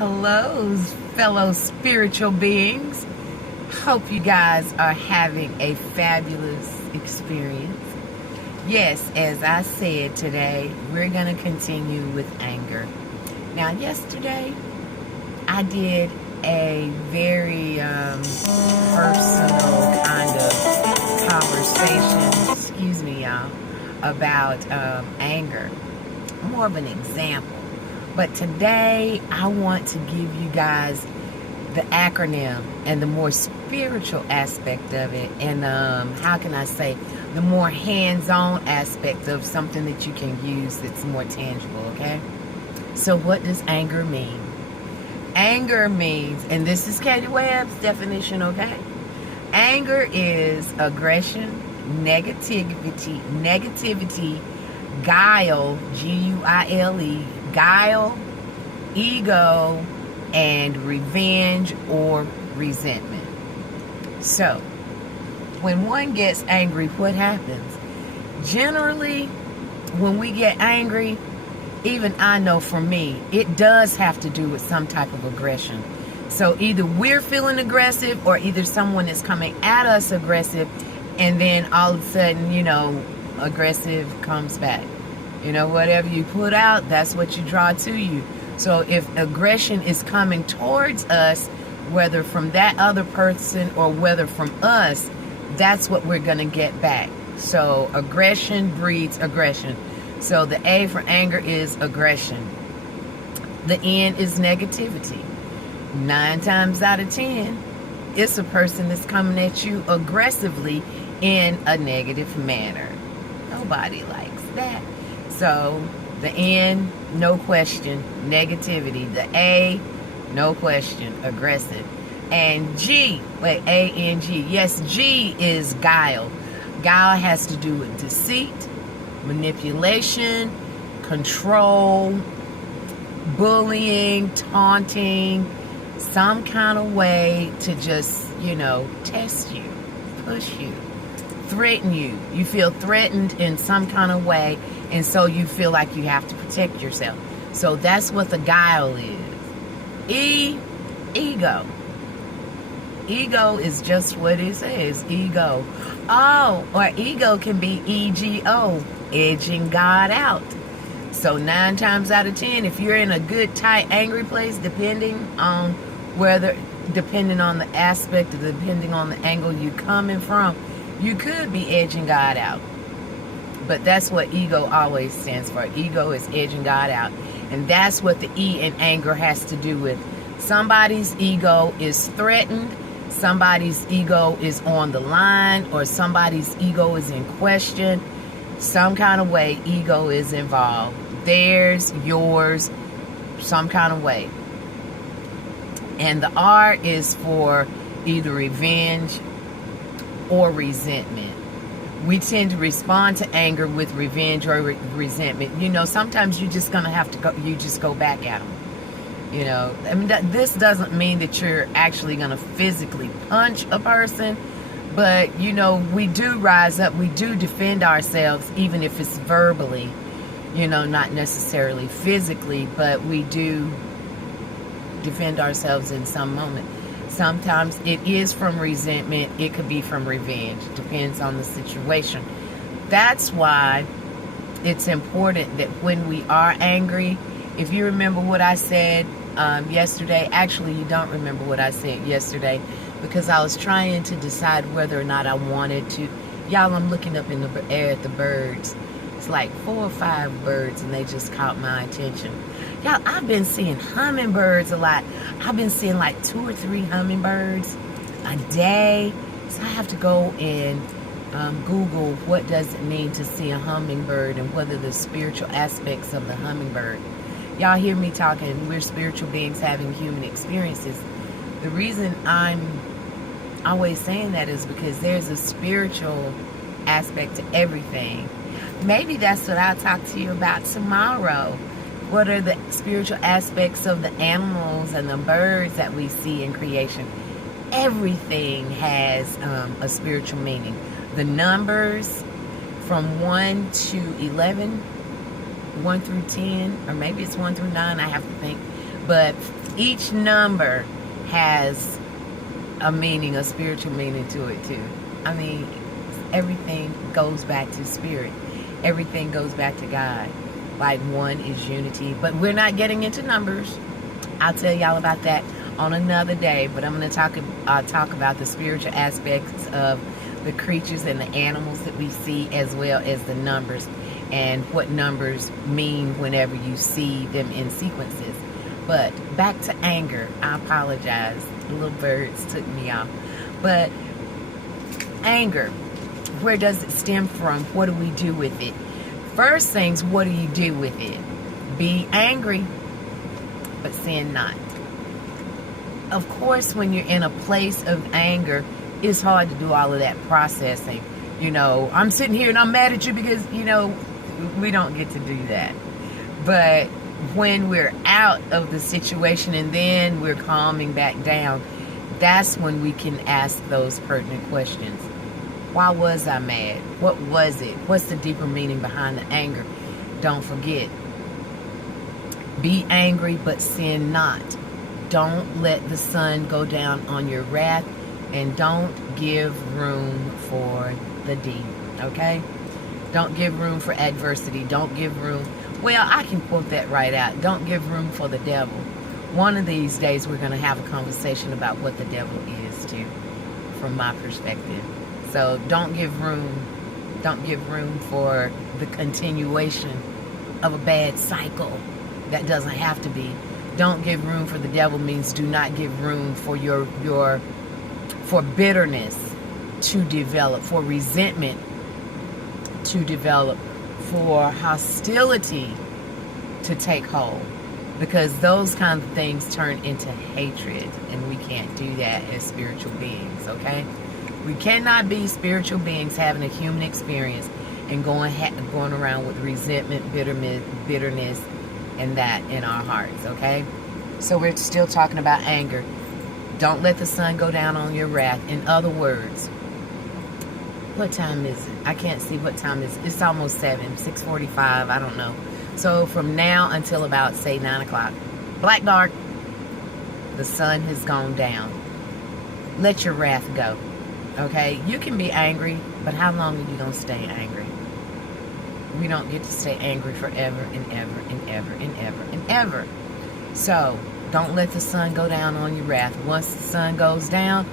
Hello, fellow spiritual beings. Hope you guys are having a fabulous experience. Yes, as I said today, we're going to continue with anger. Now, yesterday, I did a very personal kind of conversation, excuse me, y'all, about anger. More of an example. But today, I want to give you guys the acronym and the more spiritual aspect of it, and how can I say, the more hands-on aspect of something that you can use that's more tangible, okay? So what does anger mean? Anger means, and this is Katie Webb's definition, okay? Anger is aggression, negativity, guile, G-U-I-L-E, guile, ego, and revenge or resentment. So, when one gets angry, what happens? Generally, when we get angry, even I know for me, it does have to do with some type of aggression. So either we're feeling aggressive or either someone is coming at us aggressive, and then all of a sudden, aggressive comes back. Whatever you put out, that's what you draw to you. So if aggression is coming towards us, whether from that other person or whether from us, that's what we're going to get back. So aggression breeds aggression. So the A for anger is aggression. The N is negativity. 9 times out of 10, it's a person that's coming at you aggressively in a negative manner. Nobody likes that. So the N, no question, negativity. The A, no question, aggressive. And G, A-N-G. Yes, G is guile. Guile has to do with deceit, manipulation, control, bullying, taunting, some kind of way to just, test you, push you, threaten you. You feel threatened in some kind of way, and so you feel like you have to protect yourself. So that's what the guile is. E, ego. Ego is just what it says, ego. Oh, or ego can be E-G-O, edging God out. So 9 times out of 10, if you're in a good, tight, angry place, depending on the aspect, or depending on the angle you're coming from, you could be edging God out. But that's what ego always stands for. Ego is edging God out. And that's what the E in anger has to do with. Somebody's ego is threatened, somebody's ego is on the line, or somebody's ego is in question. Some kind of way ego is involved. Theirs, yours, some kind of way. And the R is for either revenge or resentment. We tend to respond to anger with revenge or resentment. Sometimes you're just going to have to go back at them. This doesn't mean that you're actually going to physically punch a person, but, we do rise up, we do defend ourselves, even if it's verbally, not necessarily physically, but we do defend ourselves in some moment. Sometimes it is from resentment, it could be from revenge, depends on the situation. That's why it's important that when we are angry, if you remember what I said yesterday, actually you don't remember what I said yesterday, because I was trying to decide whether or not I wanted to. Y'all, I'm looking up in the air at the birds. It's like 4 or 5 birds, and they just caught my attention. Y'all, I've been seeing hummingbirds a lot. I've been seeing like 2 or 3 hummingbirds a day. So I have to go and Google what does it mean to see a hummingbird and what are the spiritual aspects of the hummingbird. Y'all hear me talking, we're spiritual beings having human experiences. The reason I'm always saying that is because there's a spiritual aspect to everything. Maybe that's what I'll talk to you about tomorrow. What are the spiritual aspects of the animals and the birds that we see in creation? Everything has a spiritual meaning. The numbers from 1 to 11, 1 through 10, or maybe it's 1 through 9, I have to think. But each number has a meaning, a spiritual meaning to it too. I mean, everything goes back to spirit. Everything goes back to God. Like, one is unity. But we're not getting into numbers. I'll tell y'all about that on another day. But I'm going to talk about the spiritual aspects of the creatures and the animals that we see, as well as the numbers, and what numbers mean whenever you see them in sequences. But back to anger. I apologize. The little birds took me off. But anger, where does it stem from? What do we do with it? First things, what do you do with it? Be angry, but sin not. Of course, when you're in a place of anger, it's hard to do all of that processing. You know, I'm sitting here and I'm mad at you because, you know, we don't get to do that. But when we're out of the situation and then we're calming back down, that's when we can ask those pertinent questions. Why was I mad? What was it? What's the deeper meaning behind the anger? Don't forget, be angry, but sin not. Don't let the sun go down on your wrath, and don't give room for the demon, okay? Don't give room for adversity. Don't give room. Well, I can quote that right out. Don't give room for the devil. One of these days, we're going to have a conversation about what the devil is, too, from my perspective. So don't give room. Don't give room for the continuation of a bad cycle that doesn't have to be. Don't give room for the devil means do not give room for for bitterness to develop, for resentment to develop, for hostility to take hold, because those kinds of things turn into hatred, and we can't do that as spiritual beings, okay? We cannot be spiritual beings having a human experience and going around with resentment, bitterness, and that in our hearts, okay? So we're still talking about anger. Don't let the sun go down on your wrath. In other words, what time is it? I can't see what time it is. It's almost 6:45, I don't know. So from now until about, say, 9 o'clock, black dark, the sun has gone down. Let your wrath go, okay? You can be angry, but how long are you going to stay angry? We don't get to stay angry forever and ever and ever and ever and ever. So don't let the sun go down on your wrath. Once the sun goes down,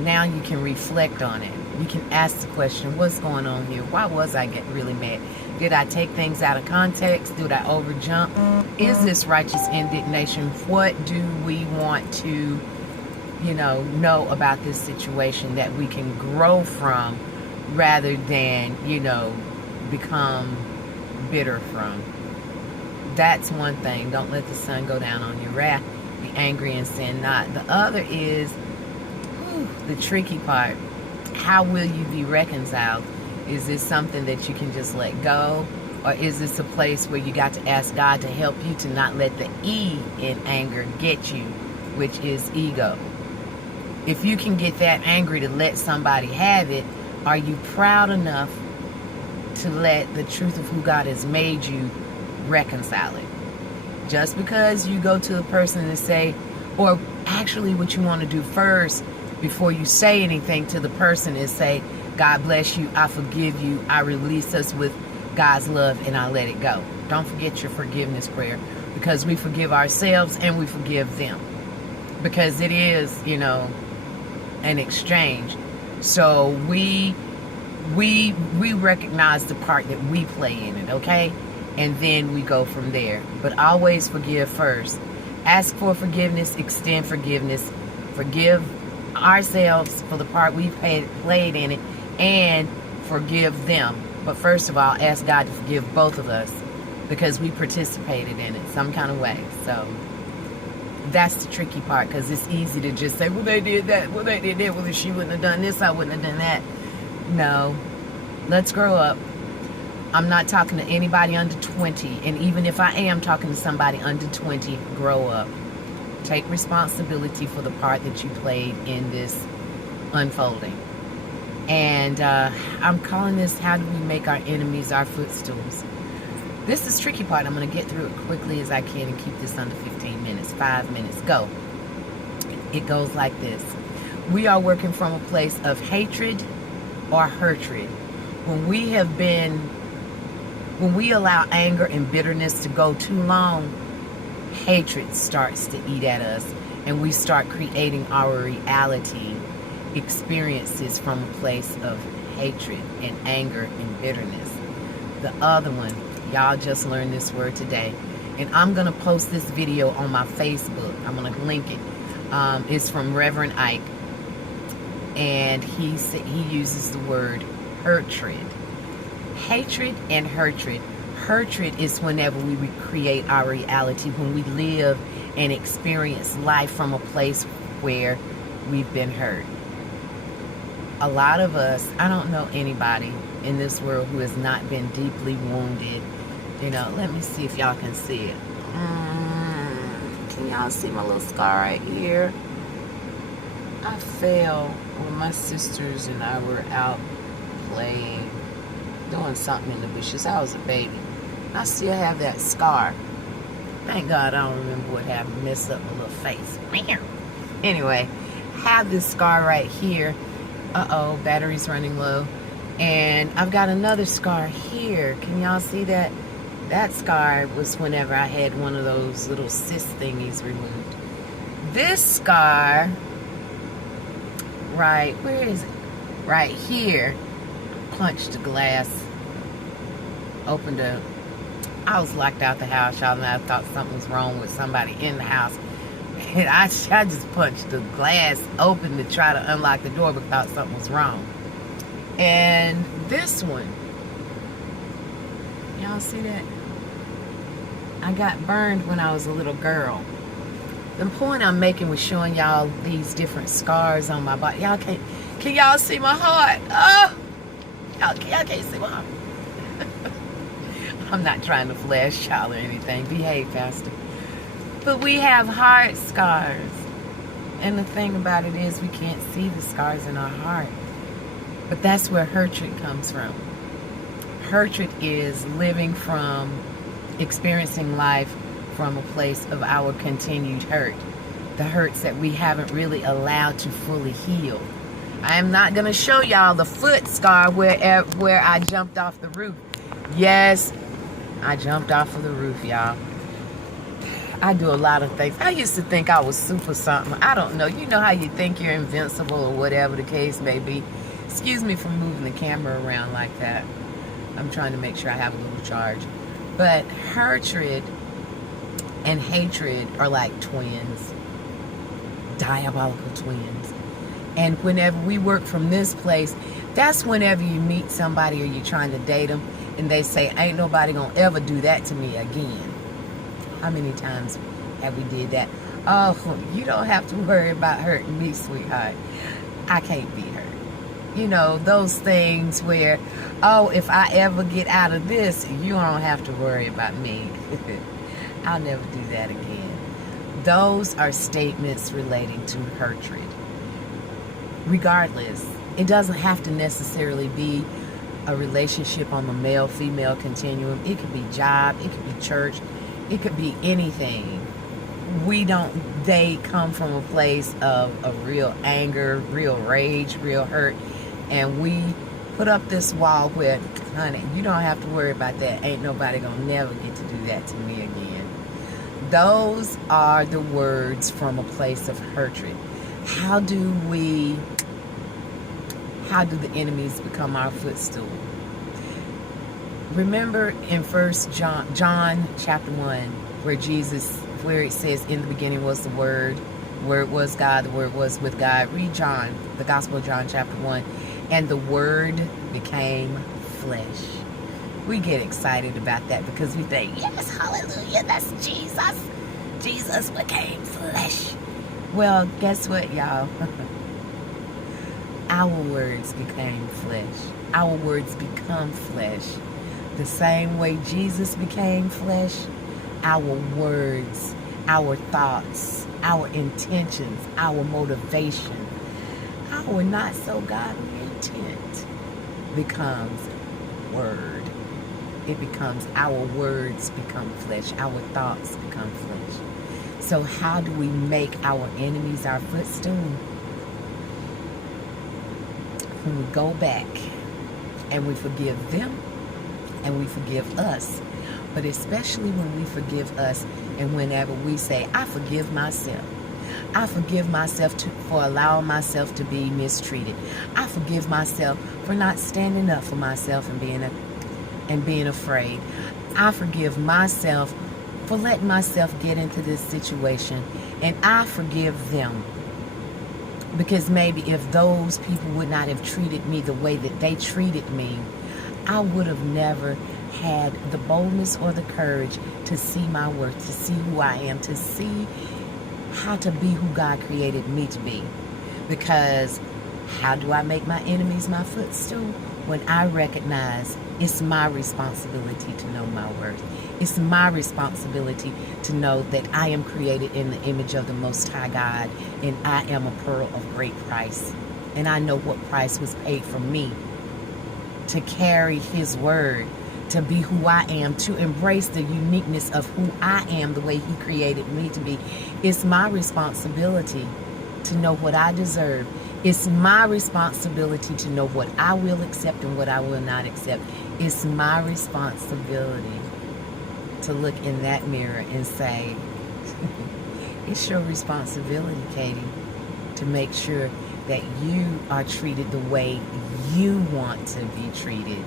now you can reflect on it. You can ask the question, what's going on here? Why was I getting really mad? Did I take things out of context? Did I overjump? Is this righteous indignation? What do we want to, know about this situation that we can grow from, rather than, become bitter from? That's one thing. Don't let the sun go down on your wrath. Be angry and sin not. The other is the tricky part. How will you be reconciled? Is this something that you can just let go? Or is this a place where you got to ask God to help you to not let the E in anger get you, which is ego? If you can get that angry to let somebody have it, are you proud enough to let the truth of who God has made you reconcile it? Just because you go to a person and say, or actually what you want to do first before you say anything to the person is say, God bless you, I forgive you, I release us with God's love, and I let it go. Don't forget your forgiveness prayer, because we forgive ourselves and we forgive them, because it is, an exchange. So we recognize the part that we play in it, okay? And then we go from there. But always forgive first. Ask for forgiveness, extend forgiveness, forgive ourselves for the part we played in it, and forgive them. But first of all, ask God to forgive both of us, because we participated in it some kind of way. So that's the tricky part, because it's easy to just say, well, they did that, well, they did that, well, if she wouldn't have done this, I wouldn't have done that. No, let's grow up. I'm not talking to anybody under 20, and even if I am talking to somebody under 20, grow up. Take responsibility for the part that you played in this unfolding. And I'm calling this, how do we make our enemies our footstools? This is the tricky part. I'm going to get through it quickly as I can and keep this under 15 minutes. 5 minutes. Go. It goes like this. We are working from a place of hatred or Hurtred. When we allow anger and bitterness to go too long, hatred starts to eat at us, and we start creating our reality experiences from a place of hatred and anger and bitterness. The other one, y'all just learned this word today, and I'm going to post this video on my Facebook. I'm going to link it. It's from Reverend Ike, and he uses the word Hurtred. Hatred and Hurtred. Hurtred is whenever we recreate our reality, when we live and experience life from a place where we've been hurt. A lot of us, I don't know anybody in this world who has not been deeply wounded. You know, let me see if y'all can see it. Can y'all see my little scar right here? I fell when my sisters and I were out playing, doing something in the bushes. I was a baby. I still have that scar. Thank God I don't remember what happened. Messed up my little face. Anyway, have this scar right here. Uh-oh, battery's running low. And I've got another scar here. Can y'all see that? That scar was whenever I had one of those little cyst thingies removed. This scar, right, where is it? Right here. Punched the glass. Opened a... I was locked out the house, y'all, and I thought something was wrong with somebody in the house. And I just punched the glass open to try to unlock the door, but thought something was wrong. And this one, y'all see that? I got burned when I was a little girl. The point I'm making was showing y'all these different scars on my body. Y'all can't, can y'all see my heart? Oh, y'all can't see my heart. I'm not trying to flash y'all or anything. Behave, Pastor. But we have heart scars. And the thing about it is we can't see the scars in our heart. But that's where Hurtred comes from. Hurtred is living from, experiencing life from a place of our continued hurt. The hurts that we haven't really allowed to fully heal. I am not going to show y'all the foot scar where I jumped off the roof. Yes, I jumped off of the roof, y'all. I do a lot of things. I used to think I was super something. I don't know. You know how you think you're invincible or whatever the case may be. Excuse me for moving the camera around like that. I'm trying to make sure I have a little charge. But Hurtred and hatred are like twins. Diabolical twins. And whenever we work from this place, that's whenever you meet somebody or you're trying to date them and they say, ain't nobody gonna ever do that to me again. How many times have we did that? Oh, you don't have to worry about hurting me, sweetheart. I can't be hurt. You know, those things where, oh, if I ever get out of this, you don't have to worry about me. I'll never do that again. Those are statements relating to Hurtred. Regardless, it doesn't have to necessarily be a relationship on the male-female continuum. It could be job, it could be church, it could be anything. They come from a place of real anger, real rage, real hurt. And we put up this wall where, honey, you don't have to worry about that. Ain't nobody gonna never get to do that to me again. Those are the words from a place of Hurtred. How do the enemies become our footstool? Remember in 1 John chapter 1, where it says, in the beginning was the Word was God, the Word was with God. Read John, the Gospel of John chapter 1. And the Word became flesh. We get excited about that because we think, yes, hallelujah, that's Jesus. Jesus became flesh. Well, guess what, y'all? Our words became flesh. Our words become flesh. The same way Jesus became flesh, our words, our thoughts, our intentions, our motivation, our not so godly intent becomes word. it becomes, our words become flesh, our thoughts become flesh. So how do we make our enemies our footstool? When we go back and we forgive them and we forgive us, but especially when we forgive us and whenever we say, I forgive myself. I forgive myself for allowing myself to be mistreated. I forgive myself for not standing up for myself and being afraid. I forgive myself for letting myself get into this situation, and I forgive them. Because maybe if those people would not have treated me the way that they treated me, I would have never had the boldness or the courage to see my worth, to see who I am, to see how to be who God created me to be. Because how do I make my enemies my footstool? When I recognize it's my responsibility to know my worth. It's my responsibility to know that I am created in the image of the Most High God, and I am a pearl of great price. And I know what price was paid for me to carry His word, to be who I am, to embrace the uniqueness of who I am the way He created me to be. It's my responsibility to know what I deserve. It's my responsibility to know what I will accept and what I will not accept. It's my responsibility to look in that mirror and say, it's your responsibility, Katie, to make sure that you are treated the way you want to be treated.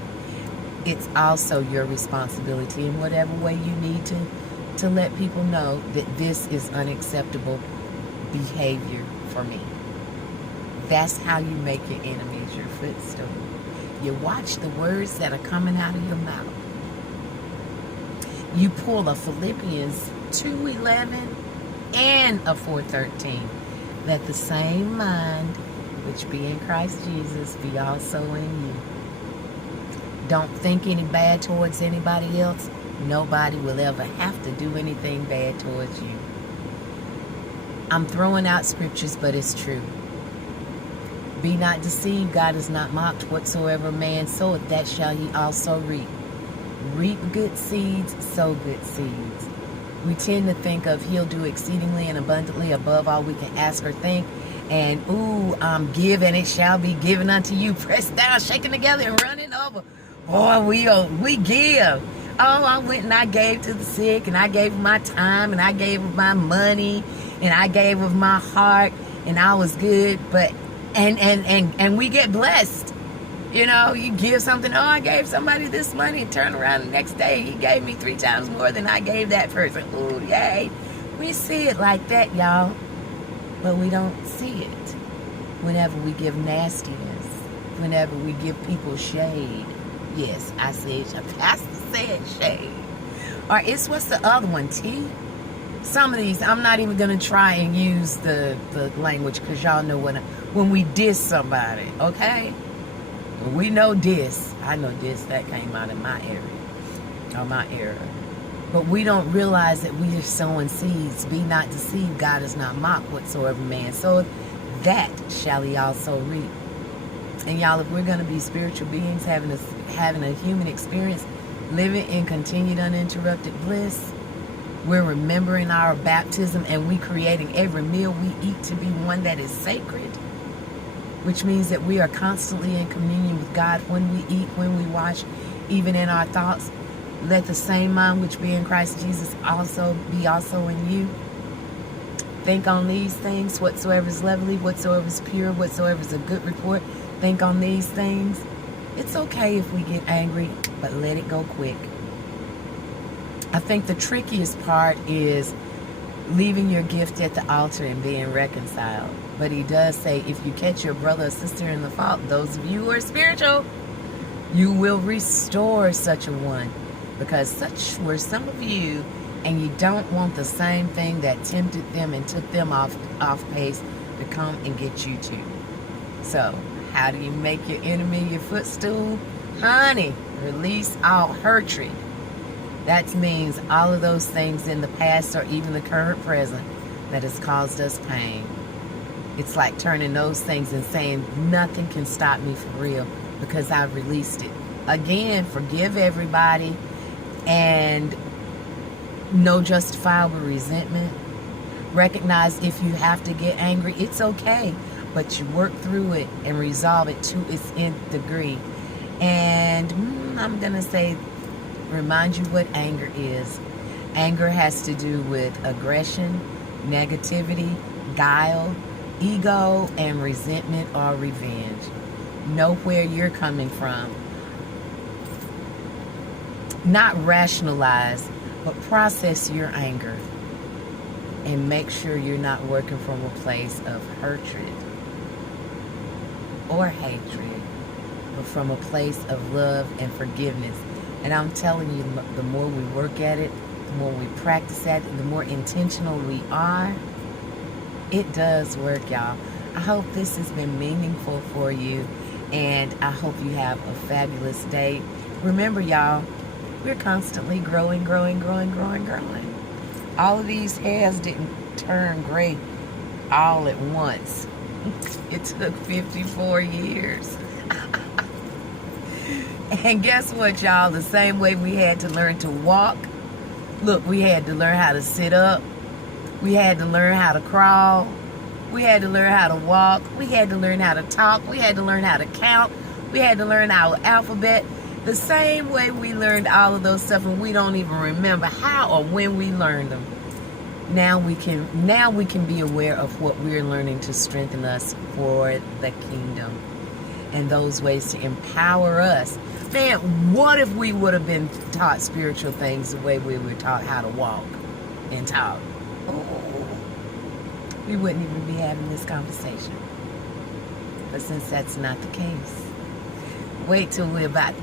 It's also your responsibility in whatever way you need to let people know that this is unacceptable behavior for me. That's how you make your enemies your footstool. You watch the words that are coming out of your mouth. You pull a Philippians 2:11 and a 4:13. Let the same mind which be in Christ Jesus be also in you. Don't think any bad towards anybody else. Nobody will ever have to do anything bad towards you. I'm throwing out scriptures, but it's true. Be not deceived, God is not mocked. Whatsoever man soweth, that shall he also reap. Reap good seeds, sow good seeds. We tend to think of He'll do exceedingly and abundantly above all we can ask or think. And, give and it shall be given unto you. Pressed down, shaken together, and running over. Boy, we give. Oh, I went and I gave to the sick, and I gave of my time, and I gave of my money, and I gave of my heart, and I was good. But and we get blessed. You know, you give something, I gave somebody this money, and turn around the next day, he gave me 3 times more than I gave that person. Ooh, yay. We see it like that, y'all. But we don't see it whenever we give nastiness, whenever we give people shade. Yes, I said, Pastor said shade. Or it's, what's the other one, tea? Some of these, I'm not even going to try and use the language, because y'all know when we diss somebody, okay? We know diss. I know diss, that came out of my area, or my era. But we don't realize that we are sowing seeds. Be not deceived, God is not mocked. Whatsoever man soweth, that shall he also reap. And y'all, if we're going to be spiritual beings, having a human experience, living in continued uninterrupted bliss, we're remembering our baptism, and we creating every meal we eat to be one that is sacred, which means that we are constantly in communion with God when we eat, when we watch, even in our thoughts. Let the same mind which be in Christ Jesus also be also in you. Think on these things, whatsoever is lovely, whatsoever is pure, whatsoever is a good report. Think on these things. It's okay if we get angry, but let it go quick. I think the trickiest part is leaving your gift at the altar and being reconciled. But he does say, if you catch your brother or sister in the fault, those of you who are spiritual, you will restore such a one. Because such were some of you, and you don't want the same thing that tempted them and took them off pace to come and get you too. So, how do you make your enemy your footstool? Honey, release all Hurtred. That means all of those things in the past or even the current present that has caused us pain. It's like turning those things and saying, nothing can stop me for real because I've released it. Again, forgive everybody. And no justifiable resentment. Recognize if you have to get angry, it's okay, but you work through it and resolve it to its nth degree. And I'm going to say, remind you what anger is. Anger has to do with aggression, negativity, guile, ego, and resentment or revenge. Know where you're coming from. Not rationalize, but process your anger. And make sure you're not working from a place of Hurtred or hatred, but from a place of love and forgiveness. And I'm telling you, the more we work at it, the more we practice at it, the more intentional we are, it does work, y'all. I hope this has been meaningful for you, and I hope you have a fabulous day. Remember, y'all, we're constantly growing. All of these hairs didn't turn gray all at once. It took 54 years. And guess what, y'all? The same way we had to learn to walk. Look, we had to learn how to sit up. We had to learn how to crawl. We had to learn how to walk. We had to learn how to talk. We had to learn how to count. We had to learn our alphabet. The same way we learned all of those stuff, and we don't even remember how or when we learned them. Now we can be aware of what we're learning to strengthen us for the kingdom, and those ways to empower us. Man, what if we would have been taught spiritual things the way we were taught how to walk and talk? Oh, we wouldn't even be having this conversation. But since that's not the case, wait till we're about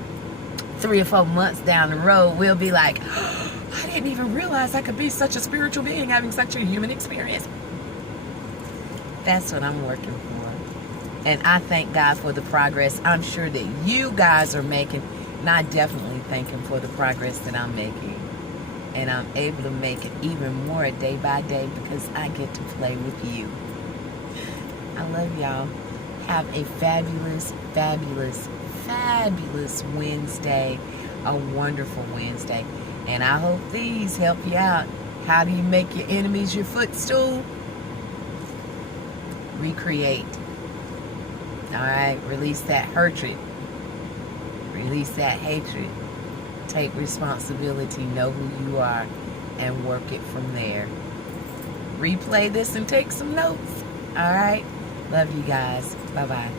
3 or 4 months down the road, we'll be like, oh, I didn't even realize I could be such a spiritual being having such a human experience. That's what I'm working for. And I thank God for the progress I'm sure that you guys are making. And I definitely thank Him for the progress that I'm making. And I'm able to make it even more day by day because I get to play with you. I love y'all. Have a fabulous Wednesday. A wonderful Wednesday. And I hope these help you out. How do you make your enemies your footstool? Recreate. Alright, release that hatred. Release that hatred. Take responsibility, know who you are, and work it from there. Replay this and take some notes. Alright? Love you guys. Bye-bye.